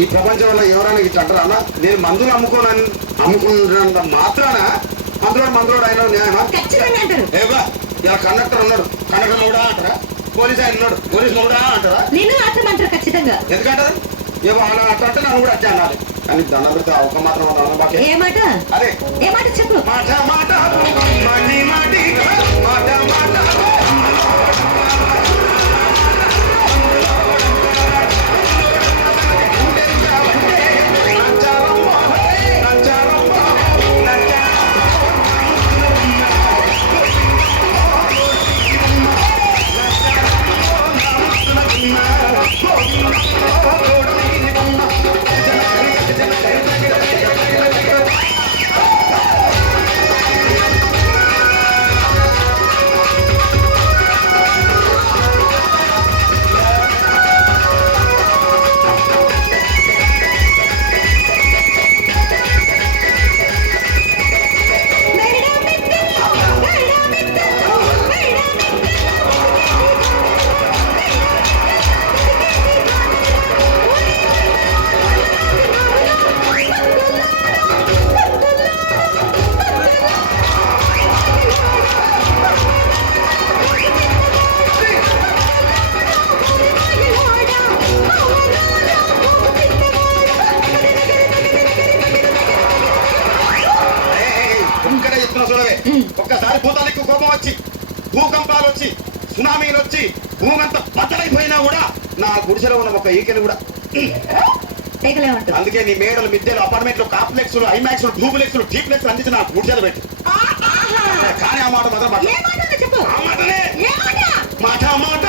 ఈ ప్రపంచంలో ఎవరైనా ఇట్లా అంటారా అన్న? నేను మందులు అమ్ముకున్నంత మాత్రాన మందులోడు ఆయన న్యాయమా? ఏవా ఇలా కండక్టర్ ఉన్నాడు, కండక్టర్ మొగుడా అంటారా? పోలీస్ ఆయన ఉన్నాడు, పోలీస్ మొగుడా అంటారా? ఖచ్చితంగా ఎందుకంటారు? ఏవో అలా అట్లా అంటే నన్ను కూడా అట్టే అనాలి. కానీ దండ పెడితే ఒక మాత్రం ఏ మాట? అదే ఏ మాట చెప్పు. మాట మాట మాటి మాటి మాట మాట ఒక్కసారి భూతానికి కోపం వచ్చి, భూకంపాలు వచ్చి, సునామీలు వచ్చి, భూమి అంతా బద్దలైపోయినా కూడా నా గుడిసెలో ఉన్న ఒక ఈకెలు కూడా అందుకే నీ మేడలు, మిద్దెలు, అపార్ట్మెంట్లు, కాంప్లెక్స్లు, ఐమాక్స్లు, డూప్లెక్స్లు, డీప్లెక్స్లు అందించి నా గుడిసెలు పెట్టి. కానీ ఆ మాట మాత్రం ఆ మాటనే మాట మాట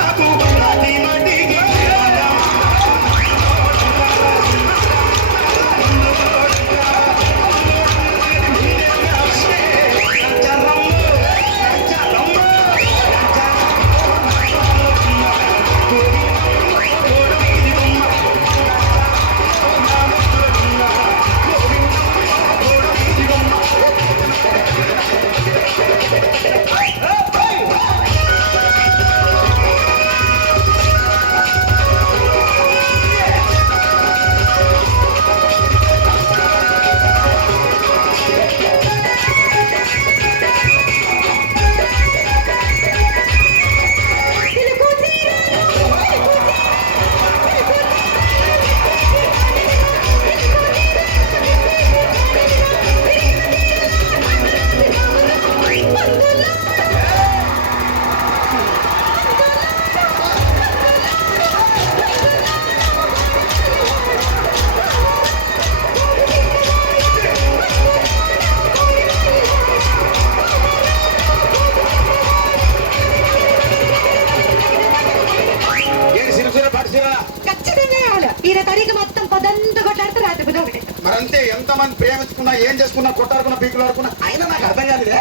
మరంతే. ఎంతమంది ప్రేమించుకున్నా, ఏం చేసుకున్నా, కొట్టాడుకున్నా, పీకులు ఆడుకున్నా అయినా నాకు అర్థం కాలేదే.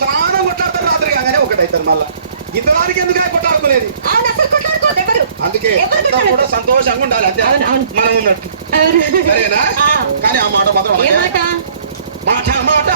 స్నానం కొట్టాడతారు, రాత్రి కాగానే ఒకటైతారు. మళ్ళా ఇంతదానికి ఎందుకు కొట్టాడుకునేది? అందుకే కూడా సంతోషంగా ఉండాలి, అంతే మనం ఉన్నట్టు. సరేనా? కానీ ఆ మాట మాత్రం మాట మాట